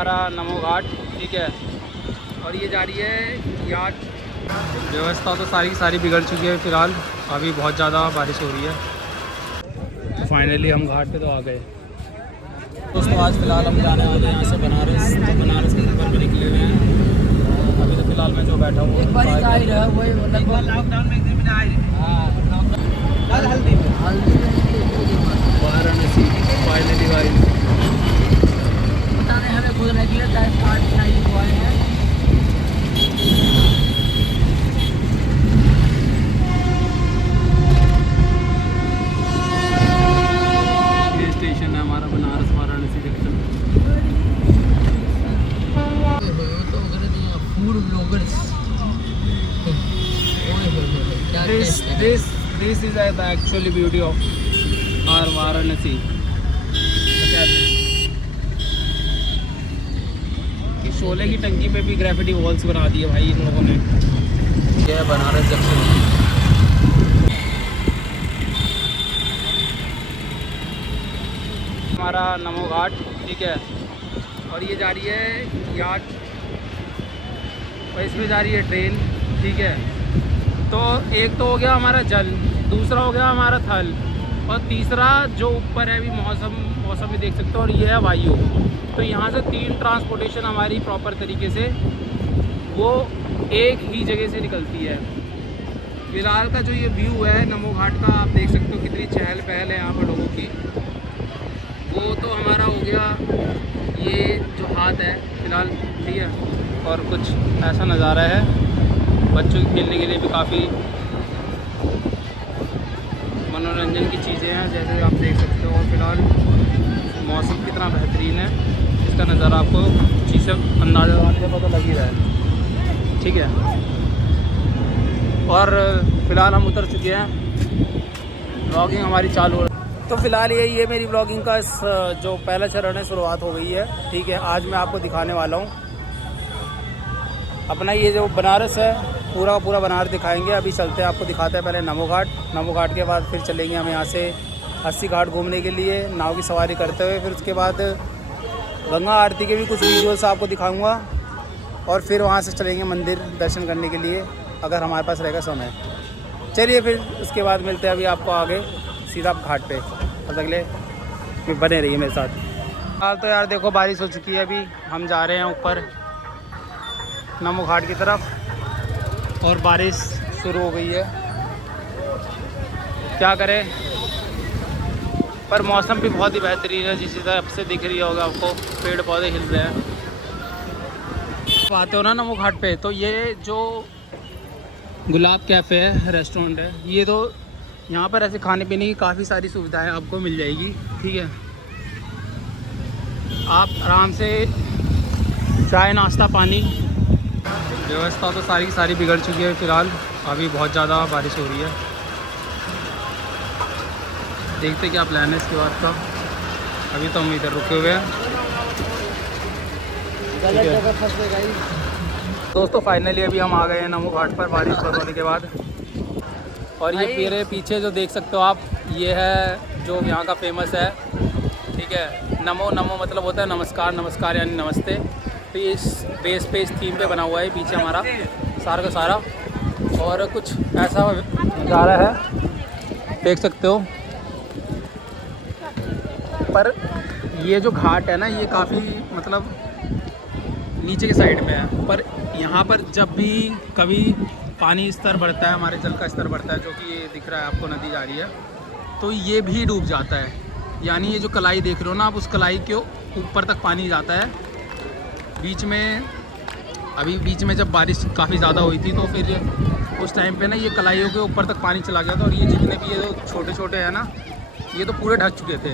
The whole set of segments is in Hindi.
हमारा नमो घाट, ठीक है। और ये जा रही है याट। व्यवस्था तो सारी बिगड़ चुकी है फ़िलहाल, अभी बहुत ज़्यादा बारिश हो रही है। फाइनली हम घाट पे तो आ गए दोस्तों। आज फ़िलहाल हम जाने वाले हैं यहाँ से बनारस, तो बनारस के सफ़र पर निकले हुए हैं। अभी तो फ़िलहाल मैं जो बैठा हूँ वाराणसी फाइनली वाराणसी। पता नहीं हमें खुद नहीं किया टाइम 8 टाइम को आए हैं। ये स्टेशन है हमारा बनारस वाराणसी जंक्शन। तो food bloggers This is the actually beauty of our Varanasi. Sholay की टंकी पे भी ग्रेफिटी वॉल्स बना दी है भाई इन लोगों ने। यह है बनारस जंक्शन। हमारा नमो घाट, ठीक है। और ये जा रही है याट और इसमें जा रही है ट्रेन, ठीक है। तो एक तो हो गया हमारा जल, दूसरा हो गया हमारा थल, और तीसरा जो ऊपर है अभी मौसम भी देख सकते हो, और ये है वायु। तो यहाँ से 3 ट्रांसपोर्टेशन हमारी प्रॉपर तरीके से वो एक ही जगह से निकलती है। फिलहाल का जो ये व्यू है नमो घाट का, आप देख सकते हो कितनी चहल पहल है यहाँ पर लोगों की। वो तो हमारा हो गया ये जो हाथ है फिलहाल, ठीक है। और कुछ ऐसा नज़ारा है, बच्चों के खेलने के लिए भी काफ़ी मनोरंजन की चीज़ें हैं जैसे आप देख सकते हो। और फिलहाल मौसम कितना बेहतरीन है, इसका नज़ारा आपको चीज़ से अंदाज़ा लगाने से पता लग ही रहा है, ठीक है। और फिलहाल हम उतर चुके हैं, व्लॉगिंग हमारी चालू हो रही है। तो फिलहाल ये मेरी व्लॉगिंग का जो पहला चरण है शुरुआत हो गई है, ठीक है। आज मैं आपको दिखाने वाला हूँ अपना ये जो बनारस है, पूरा का पूरा बनारस दिखाएंगे। अभी चलते हैं, आपको दिखाते हैं पहले नमो घाट। नमो घाट के बाद फिर चलेंगे हम यहाँ से अस्सी घाट घूमने के लिए नाव की सवारी करते हुए। फिर उसके बाद गंगा आरती के भी कुछ वीडियोस आपको दिखाऊंगा, और फिर वहाँ से चलेंगे मंदिर दर्शन करने के लिए अगर हमारे पास रहेगा समय। चलिए फिर उसके बाद मिलते हैं अभी आपको आगे सीधा घाट पे। तब तक ले बने रहिए मेरे साथ। हाल तो यार देखो बारिश हो चुकी है, अभी हम जा रहे हैं ऊपर नमो घाट की तरफ और बारिश शुरू हो गई है। क्या करें, पर मौसम भी बहुत ही बेहतरीन है, जिस हिसाब से दिख रही होगा आपको, पेड़ पौधे हिल रहे हैं। तो आते हो ना नमो घाट पे, तो ये जो गुलाब कैफ़े है, रेस्टोरेंट है, ये तो यहाँ पर ऐसे खाने पीने की काफ़ी सारी सुविधाएं आपको मिल जाएगी, ठीक है। आप आराम से चाय नाश्ता पानी, व्यवस्था तो सारी बिगड़ चुकी है फ़िलहाल, अभी बहुत ज़्यादा बारिश हो रही है। देखते क्या प्लान है इसके बाद का। अभी तो हम इधर रुके हुए हैं। दोस्तों फाइनली अभी हम आ गए हैं नमो घाट पर बारिश बंद होने के बाद। और ये मेरे पीछे जो देख सकते हो आप, ये है जो यहाँ का फेमस है, ठीक है। नमो मतलब होता है नमस्कार यानी नमस्ते। तो ये इस बेस पे, इस थीम पे बना हुआ है पीछे हमारा सारा का सारा। और कुछ ऐसा नज़ारा है, देख सकते हो। पर ये जो घाट है ना, ये काफ़ी मतलब नीचे के साइड में है, पर यहाँ पर जब भी कभी पानी स्तर बढ़ता है, हमारे जल का स्तर बढ़ता है, जो कि ये दिख रहा है आपको नदी जा रही है, तो ये भी डूब जाता है। यानी ये जो कलाई देख रहे हो ना आप, उस कलाई के ऊपर तक पानी जाता है। बीच में जब बारिश काफ़ी ज़्यादा हुई थी, तो फिर उस टाइम पे ना ये कलाइयों के ऊपर तक पानी चला गया था। और ये जितने भी ये जो छोटे छोटे हैं ना, ये तो पूरे ढक चुके थे।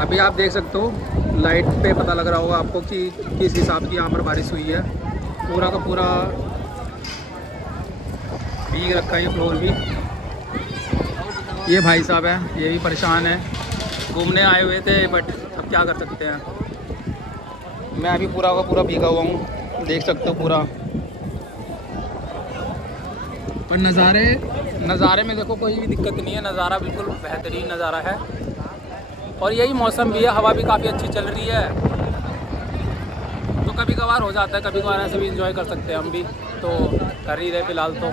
अभी आप देख सकते हो लाइट पे पता लग रहा होगा आपको कि किस हिसाब की यहाँ पर बारिश हुई है। पूरा का पूरा भीग रखा है ये फ्लोर भी। ये भाई साहब हैं, ये भी परेशान है, घूमने आए हुए थे, बट अब क्या कर सकते हैं। मैं अभी पूरा का पूरा भीगा हुआ हूँ, देख सकते हो पूरा। पर नज़ारे में देखो कोई भी दिक्कत नहीं है, नज़ारा बिल्कुल बेहतरीन नज़ारा है। और यही मौसम भी है, हवा भी काफ़ी अच्छी चल रही है, तो कभी कभार हो जाता है, कभी कभार ऐसे भी इंजॉय कर सकते हैं हम भी, तो कर ही रहे फ़िलहाल। तो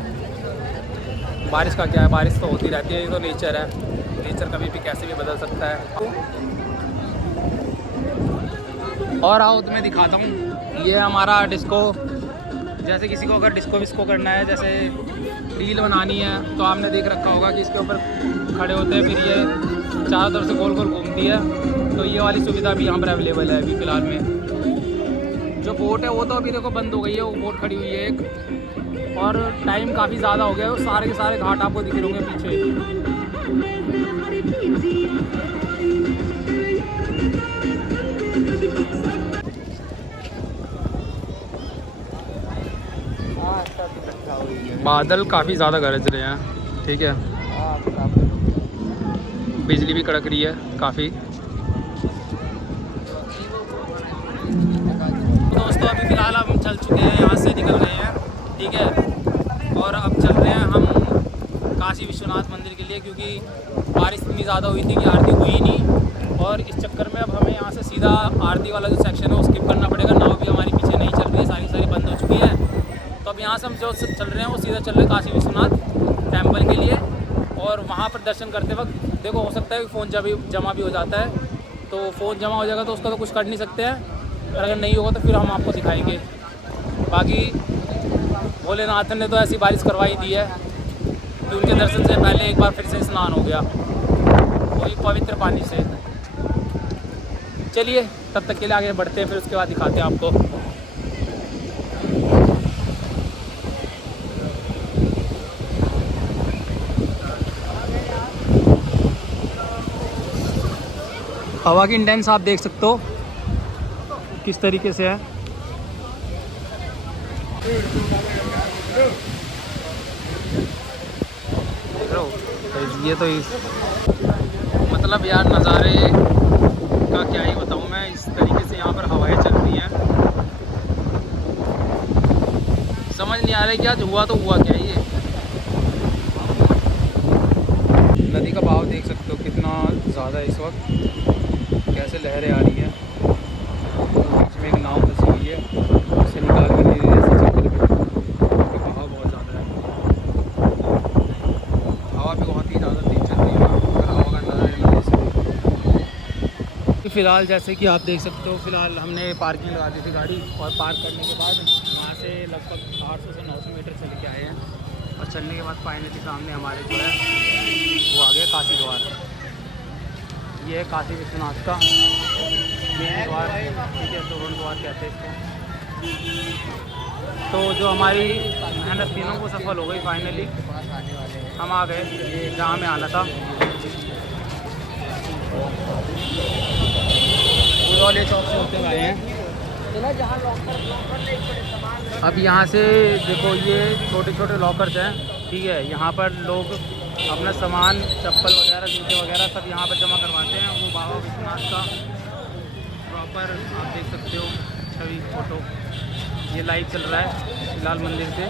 बारिश का क्या है, बारिश तो होती रहती है, ये तो नेचर है, नेचर कभी भी कैसे भी बदल सकता है। और आओ तुम्हें दिखाता हूँ, ये हमारा डिस्को। जैसे किसी को अगर डिस्को विस्को करना है, जैसे रील बनानी है, तो आपने देख रखा होगा कि इसके ऊपर खड़े होते हैं, फिर ये चारों तरफ से गोल गोल घूमती है। तो ये वाली सुविधा भी यहाँ पर अवेलेबल है अभी फ़िलहाल में। जो बोट है वो तो अभी देखो बंद हो गई है, वो बोट खड़ी हुई है एक, और टाइम काफ़ी ज़्यादा हो गया है, वो सारे के सारे घाट आपको दिख रहे होंगे पीछे। बादल काफ़ी ज़्यादा गरज रहे हैं, ठीक है, बिजली भी कड़क रही है काफ़ी। दोस्तों अभी फ़िलहाल हम चल चुके हैं, यहाँ से निकल गए हैं, ठीक है, और अब चल रहे हैं हम काशी विश्वनाथ मंदिर के लिए, क्योंकि बारिश इतनी ज़्यादा हुई थी कि आरती हुई ही नहीं, और इस चक्कर में अब हमें यहाँ से सीधा आरती वाला जो सेक्शन है वो स्किप करना पड़ेगा। नाव भी हमारी पीछे नहीं चल रही है, सारी बंद हो चुकी है। तो अब यहाँ से हम जो चल रहे हैं वो सीधा चल रहे हैं काशी विश्वनाथ टेम्पल के लिए, और वहाँ पर दर्शन करते वक्त देखो हो सकता है कि फ़ोन जमा भी हो जाता है, तो फ़ोन जमा हो जाएगा तो उसका तो कुछ कर नहीं सकते हैं, और अगर नहीं होगा तो फिर हम आपको दिखाएंगे। बाकी भोलेनाथ ने तो ऐसी बारिश करवाई दी है कि उनके दर्शन से पहले एक बार फिर से स्नान हो गया वही पवित्र पानी से। चलिए तब तक के लिए आगे बढ़ते हैं, फिर उसके बाद दिखाते हैं आपको। हवा की इंटेंस आप देख सकते हो किस तरीके से है। ये तो मतलब यार नज़ारे का क्या ही बताऊँ मैं, इस तरीके से यहाँ पर हवाएं चल रही हैं, समझ नहीं आ रहा है कि आज हुआ तो हुआ क्या। ये नदी का बहाव देख सकते हो कितना ज़्यादा है इस वक्त, कैसे लहरें आ रही हैं, बीच में एक नाव फंसी हुई है, उससे निकाल कर ले रही है ऐसे चक्कर में, क्योंकि बहाव बहुत ज़्यादा है, हवा भी बहुत ही ज़्यादा तेज चल रही है, अगर हवा का अंदाज़ा लेना जैसे। फ़िलहाल जैसे कि आप देख सकते हो, फ़िलहाल हमने पार्किंग लगा दी थी गाड़ी, और पार्क करने के बाद वहाँ से लगभग 800 से 900 मीटर चल के आए हैं, और चलने के बाद फाइनली सामने हमारे जो है वो आ गया काशी द्वार। ये है काशी विश्वनाथ का मेन द्वार, ठीक है, तोरण द्वार कहते हैं इसको। तो जो हमारी मेहनत थी ना वो सफल हो गई, फाइनली हम आ गए जहाँ हमें आना था। वाले चौक से होते हुए आए हैं। अब यहाँ से देखो ये छोटे छोटे लॉकर्स हैं, ठीक है, यहाँ पर लोग अपना सामान, चप्पल वगैरह, जूते वगैरह सब यहाँ पर जमा करवाते हैं। वो बाबा विश्वनाथ का प्रॉपर आप देख सकते हो छवि, फ़ोटो ये लाइव चल रहा है फिलहाल मंदिर से।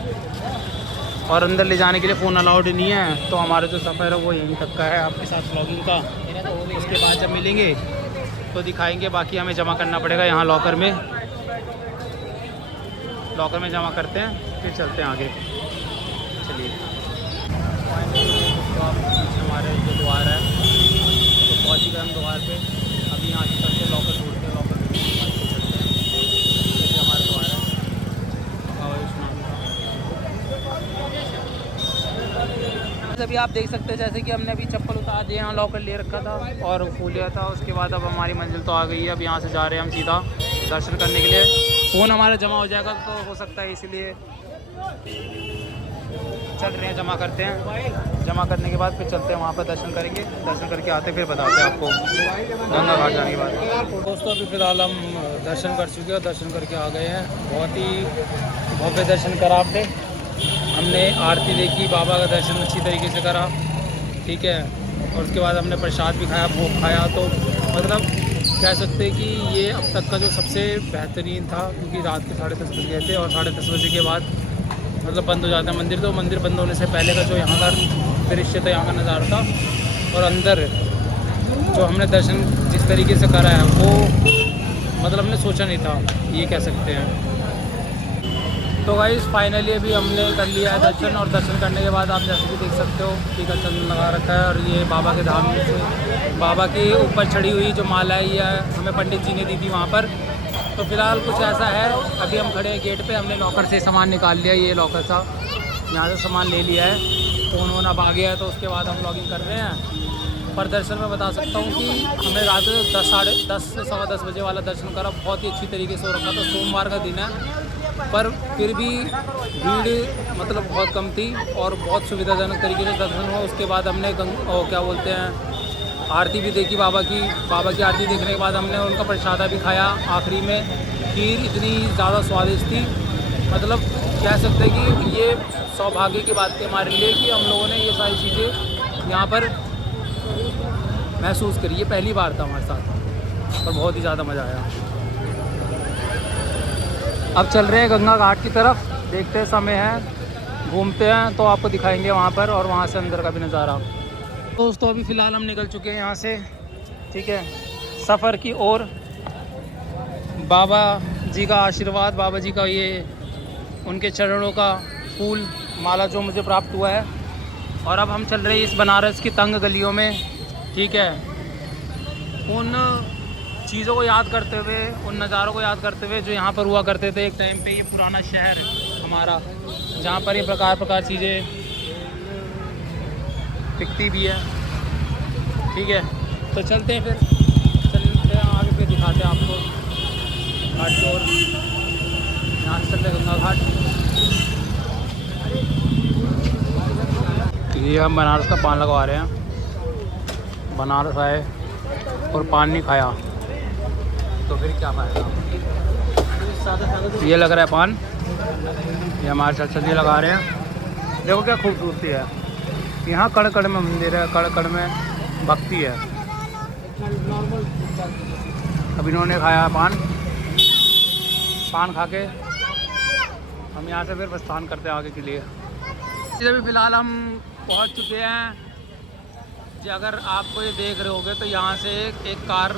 और अंदर ले जाने के लिए फ़ोन अलाउड नहीं है, तो हमारा जो सफ़र है वो यहीं तक का है आपके साथ व्लॉगिंग का। उसके बाद जब मिलेंगे तो दिखाएंगे, बाकी हमें जमा करना पड़ेगा यहाँ लॉकर में जमा करते हैं, फिर चलते हैं आगे। चलिए तो हमारे जो द्वार है तो पहुँच गए हम द्वार पे। अभी यहाँ से चलते लॉकर ढूंढते हैं, लॉकर चलते हैं। ये हमारा द्वार है बाबा विश्वनाथ का। अभी आप देख सकते हैं जैसे कि हमने अभी चप्पल उतार दिए, यहाँ लॉकर ले रखा था और फूल लिया था। उसके बाद अब हमारी मंजिल तो आ गई है। अब यहाँ से जा रहे हैं हम सीधा दर्शन करने के लिए। फ़ोन हमारा जमा हो जाएगा तो हो सकता है, इसलिए चल रहे हैं, जमा करते हैं। जमा करने के बाद फिर चलते हैं वहाँ पर, दर्शन करेंगे। दर्शन करके आते फिर बताते हैं आपको गंगा घाट जाने के बाद। दोस्तों अभी फ़िलहाल हम दर्शन कर चुके हैं, दर्शन करके आ गए हैं। बहुत ही भव्य दर्शन करा आपने। हमने आरती देखी, बाबा का दर्शन अच्छी तरीके से करा, ठीक है। और उसके बाद हमने प्रसाद भी खाया, भोग खाया। तो मतलब कह सकते हैं कि ये अब तक का जो सबसे बेहतरीन था, क्योंकि रात के 10:30 बज गए थे और 10:30 बजे के बाद मतलब बंद हो जाता है मंदिर। तो मंदिर बंद होने से पहले का जो यहाँ का दृश्य था, यहाँ का नज़ारा था। और अंदर जो हमने दर्शन जिस तरीके से करा है वो मतलब हमने सोचा नहीं था, ये कह सकते हैं। तो गाइस फाइनली अभी हमने कर लिया है दर्शन, और दर्शन करने के बाद आप जैसे भी देख सकते हो टीका चंदन लगा रखा है। और ये बाबा के धाम में से बाबा के ऊपर चढ़ी हुई जो माला है ये हमें पंडित जी ने दी थी वहाँ पर। तो फिलहाल कुछ ऐसा है, अभी हम खड़े हैं गेट पे, हमने लॉकर से सामान निकाल लिया, ये लॉकर था, यहाँ से सामान ले लिया है, फ़ोन वोन अब आ गया है, तो उसके बाद हम लॉगिंग कर रहे हैं। पर दर्शन में बता सकता हूँ कि हमने रात 10 साढ़े 10 से 10:15 बजे वाला दर्शन करा, बहुत ही अच्छी तरीके से हो रखा था। सोमवार का दिन है पर फिर भी भीड़ मतलब बहुत कम थी और बहुत सुविधाजनक तरीके से दर्शन हुआ। उसके बाद हमने क्या बोलते हैं आरती भी देखी बाबा की आरती देखने के बाद हमने उनका प्रसादा भी खाया। आखिरी में खीर इतनी ज़्यादा स्वादिष्ट थी, मतलब कह सकते हैं कि ये सौभाग्य की बात थी हमारे लिए कि हम लोगों ने ये सारी चीज़ें यहाँ पर महसूस करी। ये पहली बार था हमारे साथ और बहुत ही ज़्यादा मज़ा आया। अब चल रहे हैं गंगा घाट की तरफ, देखते हैं समय है, घूमते हैं तो आपको दिखाएंगे वहाँ पर, और वहाँ से अंदर का भी नज़ारा। दोस्तों अभी फ़िलहाल हम निकल चुके हैं यहाँ से, ठीक है, सफ़र की ओर। बाबा जी का आशीर्वाद, बाबा जी का ये उनके चरणों का फूल माला जो मुझे प्राप्त हुआ है। और अब हम चल रहे हैं इस बनारस की तंग गलियों में, ठीक है, उन चीज़ों को याद करते हुए, उन नज़ारों को याद करते हुए जो यहाँ पर हुआ करते थे एक टाइम पे। ये पुराना शहर हमारा जहाँ पर ये प्रकार चीज़ें बिकती भी है, ठीक है। तो चलते हैं फिर, चलते हैं आगे फिर दिखाते हैं आपको घाट की ओर। यहाँ से चलते गंगा घाट। ये हम बनारस का पान लगवा रहे हैं, बनारस आए और पान नहीं खाया तो फिर क्या फायदा। ये लग रहा है पान, ये हमारे चाचा जी लगा रहे हैं। देखो क्या खूबसूरती है, यहाँ कड़ कड़ में मंदिर है, कड़ कड़ में भक्ति है। अब इन्होंने खाया पान खा के हम यहाँ से फिर प्रस्थान करते हैं आगे के लिए। अभी फ़िलहाल हम पहुँच चुके हैं जी। अगर आपको ये देख रहे होगे तो यहाँ से एक कार,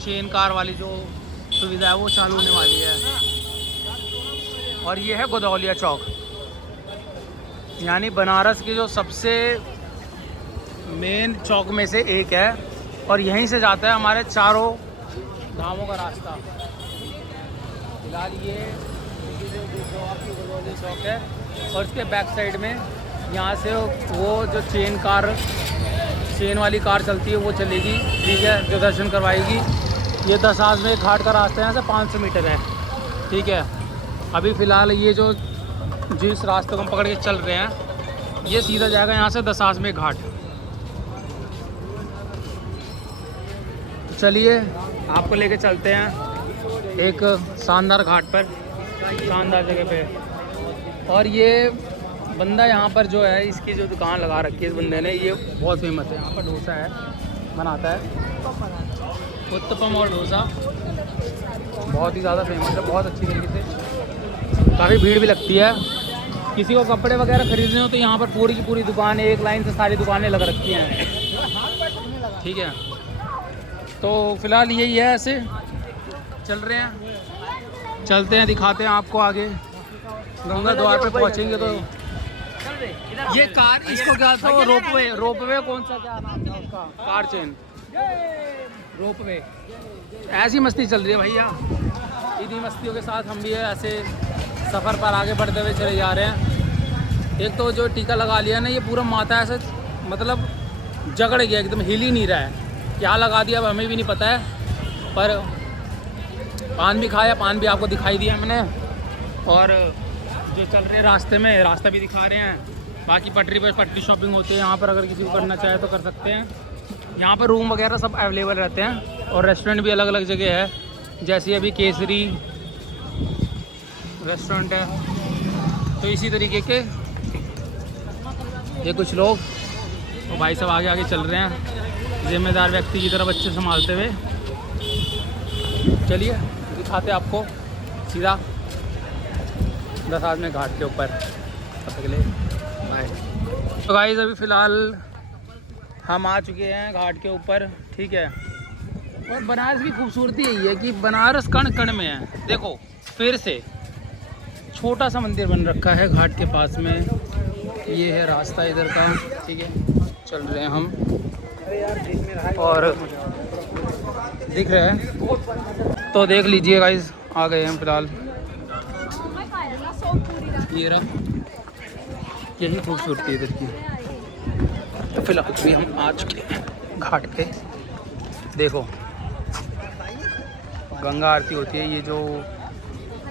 चेन कार वाली जो सुविधा है वो चालू होने वाली है। और ये है गोदौलिया चौक, यानी बनारस की जो सबसे मेन चौक में से एक है, और यहीं से जाता है हमारे चारों धामों का रास्ता। फिलहाल ये जो देख रहे हो आपकी गोदौलिया चौक है, और इसके बैक साइड में यहाँ से वो जो चेन वाली कार चलती है वो चलेगी, ठीक है, जो दर्शन करवाएगी। ये दशाश्वमेध घाट का रास्ता यहाँ से 500 मीटर है, ठीक है। अभी फ़िलहाल ये जो जिस रास्ते को हम पकड़ के चल रहे हैं ये सीधा जाएगा यहाँ से दशाश्वमेध घाट। चलिए आपको लेके चलते हैं एक शानदार घाट पर, शानदार जगह पे। और ये बंदा यहाँ पर जो है, इसकी जो दुकान लगा रखी है इस बंदे ने, ये बहुत फेमस है। यहाँ पर डोसा है, बनाता है उत्तपम और डोसा, बहुत ही ज़्यादा फेमस है, बहुत अच्छी तरीके से। काफ़ी भीड़ भी लगती है। किसी को कपड़े वगैरह खरीदने हो तो यहाँ पर पूरी की पूरी दुकान, एक लाइन से सारी दुकानें लग रखी हैं, ठीक है। तो फिलहाल यही है, ऐसे चल रहे हैं, चलते हैं, दिखाते हैं आपको आगे। गंगा द्वार पे पहुँचेंगे तो ये कार, इसको क्या था, रोपवे कौन सा, क्या नाम था उसका, कार चेन रोपवे। ऐसी मस्ती चल रही है भैया, इन्हीं मस्तियों के साथ हम भी है ऐसे सफ़र पर आगे बढ़ते हुए चले जा रहे हैं। एक तो जो टीका लगा लिया ना, ये पूरा माथा ऐसे मतलब जगड़ गया, एकदम हिल ही नहीं रहा है। क्या लगा दिया अब हमें भी नहीं पता है, पर पान भी खाया, पान भी आपको दिखाई दिया मैंने। और जो चल रहे रास्ते में, रास्ता भी दिखा रहे हैं। बाकी पटरी पर पटरी शॉपिंग होती है यहाँ पर, अगर किसी को करना चाहे तो कर सकते हैं। यहाँ पर रूम वगैरह सब अवेलेबल रहते हैं, और रेस्टोरेंट भी अलग अलग जगह है, जैसे अभी केसरी रेस्टोरेंट है। तो इसी तरीके के ये कुछ लोग और भाई सब आगे आगे चल रहे हैं, जिम्मेदार व्यक्ति की तरह बच्चे संभालते हुए। चलिए दिखाते आपको सीधा दशाश्वमेध घाट के ऊपर। तब तक के लिए बाय। तो गाइस अभी फ़िलहाल हम आ चुके हैं घाट के ऊपर, ठीक है। और बनारस की खूबसूरती यही है कि बनारस कण कण में है। देखो फिर से छोटा सा मंदिर बन रखा है घाट के पास में। ये है रास्ता इधर का, ठीक है, चल रहे हैं हम और दिख रहे हैं तो देख लीजिए गाइस, आ गए हैं फिलहाल। ये रहा, यही खूबसूरती है इधर की। तो फिलहाल भी हम आ चुके हैं घाट पे। देखो गंगा आरती होती है, ये जो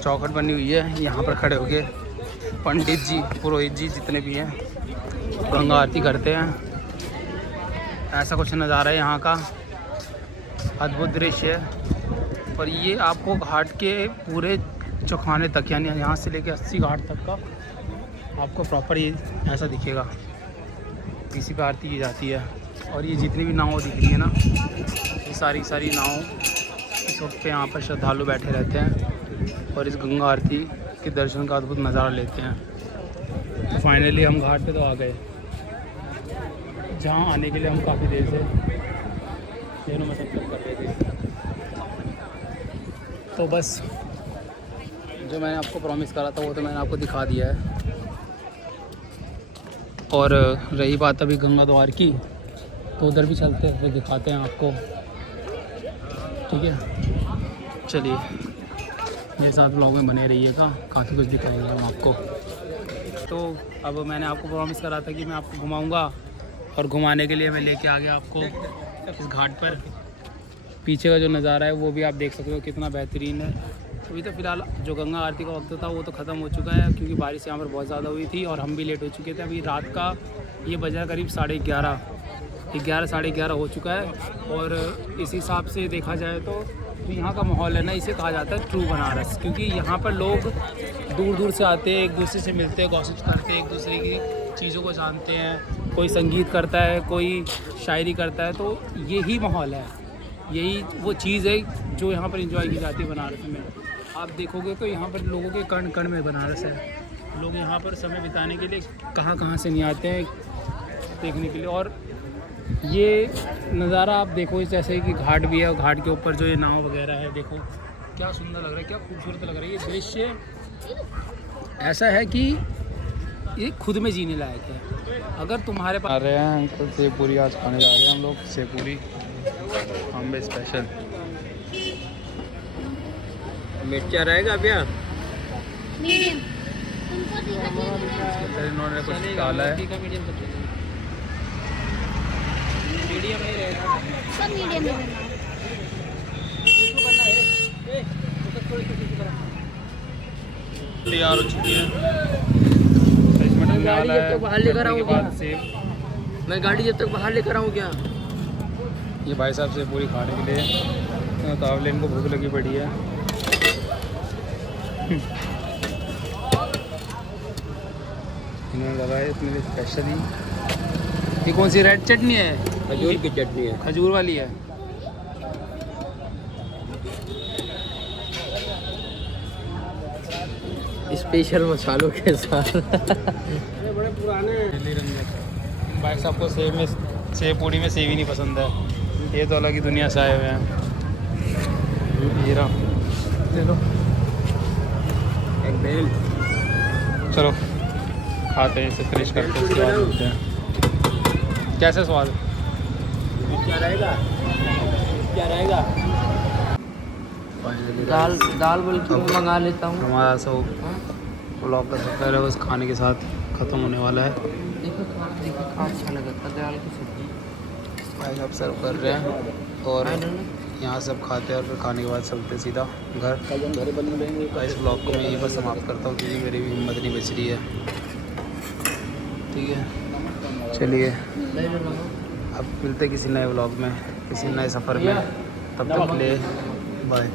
चौखट बनी हुई है यहाँ पर खड़े होके पंडित जी पुरोहित जी जितने भी हैं गंगा आरती करते हैं। ऐसा कुछ नज़ारा है यहाँ का, अद्भुत दृश्य है। और ये आपको घाट के पूरे चौखाने तक, यानी यहाँ से लेके 80 घाट तक का आपको प्रॉपर ये ऐसा दिखेगा, इसी पर आरती की जाती है। और ये जितनी भी नाव दिख रही है ना, ये सारी नाव इस वक्त पे यहाँ पर श्रद्धालु बैठे रहते हैं और इस गंगा आरती के दर्शन का अद्भुत नज़ारा लेते हैं। तो फाइनली हम घाट पे तो आ गए, जहाँ आने के लिए हम काफ़ी देर से शहरों में सब कर रहे थे। तो बस जो मैंने आपको प्रॉमिस करा था वो तो मैंने आपको दिखा दिया है। और रही बात अभी गंगा द्वार की, तो उधर भी चलते हैं, फिर दिखाते हैं आपको, ठीक है। चलिए मेरे साथ ब्लॉग में बने रहिएगा, काफ़ी कुछ दिखाएंगे हम आपको। तो अब मैंने आपको प्रॉमिस करा था कि मैं आपको घुमाऊंगा, और घुमाने के लिए मैं लेके आ गया आपको इस घाट पर। पीछे का जो नज़ारा है वो भी आप देख सकते हो कितना बेहतरीन है। अभी तो फ़िलहाल जो गंगा आरती का वक्त था वो तो ख़त्म हो चुका है, क्योंकि बारिश यहाँ पर बहुत ज़्यादा हुई थी और हम भी लेट हो चुके थे। अभी रात का ये बजा करीब 11:30 साढ़े 11 हो चुका है। और इस हिसाब से देखा जाए तो यहाँ का माहौल है ना, इसे कहा जाता है ट्रू बनारस, क्योंकि यहाँ पर लोग दूर दूर से आते हैं, एक दूसरे से मिलते हैं, गॉसिप करते हैं, एक दूसरे की चीज़ों को जानते हैं। कोई संगीत करता है, कोई शायरी करता है, तो यही माहौल है, यही वो चीज़ है जो यहाँ पर एंजॉय की जाती है बनारस में। आप देखोगे तो यहाँ पर लोगों के कण कण में बनारस है। लोग यहाँ पर समय बिताने के लिए कहाँ से नहीं आते हैं देखने के लिए। और ये नज़ारा आप देखो, जैसे कि घाट भी है और घाट के ऊपर जो ये नाव वगैरह है, देखो क्या सुंदर लग रहा है, क्या खूबसूरत लग रहा है। ये दृश्य ऐसा है कि ये खुद में जीने लायक है। अगर तुम्हारे पास आ रहे हैं अंकल सेव पूरी आज खाने जा रहे हैं हम लोग, सेव पूरी अम्बे स्पेशल। मिर्चा रहेगा भैया? मीडियम। तुमको तीखा चाहिए? इन्होंने कुछ डाला है, मीडियम ही रहेगा। सब मीडियम में बना। तैयार हो चुकी है। इसमें गाड़ी जब तक बाहर लेकर आऊँ क्या? सेब, मैं गाड़ी जब तक बाहर लेकर आऊँ क्या? ये भाई साहब से पूरी खाने के लिए कावले, इनको भूख लगी पड़ी है। इन्होंने लगाया इसमें लिए स्पेशली। ये कौन सी रेड चटनी है? खजूर की चटनी है। खजूर वाली है। स्पेशल मसालों के साथ। बड़े पुराने भाई साहब को सेब पूरी में सेब ही नहीं पसंद है, ये तो अलग ही दुनिया से आए हुए हैं। ये रहा, चलो चलो खाते हैं, इसे फिनिश करते हैं, उसके बाद मिलते हैं। कैसे स्वाद? क्या रहेगा? क्या रहेगा? दाल बल्कि मैं मंगा लेता हूँ। हमारा सब ब्लॉग का सफर है, बस खाने के साथ ख़त्म होने वाला है। देखो खा अच्छा लगा था, दाल की सब्जी भाई साहब सर्व कर रहे हैं और यहाँ सब खाते हैं और फिर खाने के बाद चलते सीधा घर। इस ब्लॉग को मैं यहीं पर समाप्त करता हूँ, क्योंकि मेरी भी हिम्मत नहीं बच रही है। ठीक है, चलिए अब मिलते किसी नए ब्लॉग में, किसी नए सफ़र में। तब तक के लिए बाय।